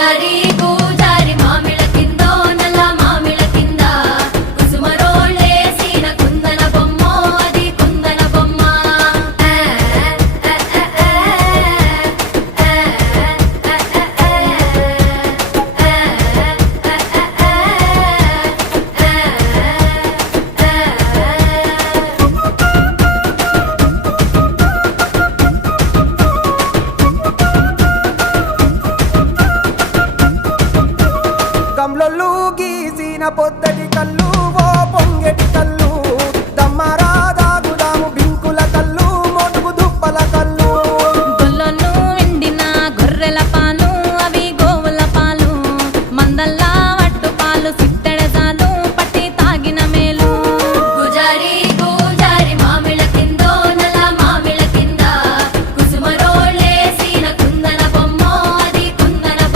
పూజారి పూజారి మామిళ్ళ కిందో నల్ల మామిళ్ళ కింద కుసుమరోళ్ళేసిన కుందన బొమ్మ అది కుందన బొమ్మ గమ్లొల్లు గీసిన పొద్దటి కళ్ళు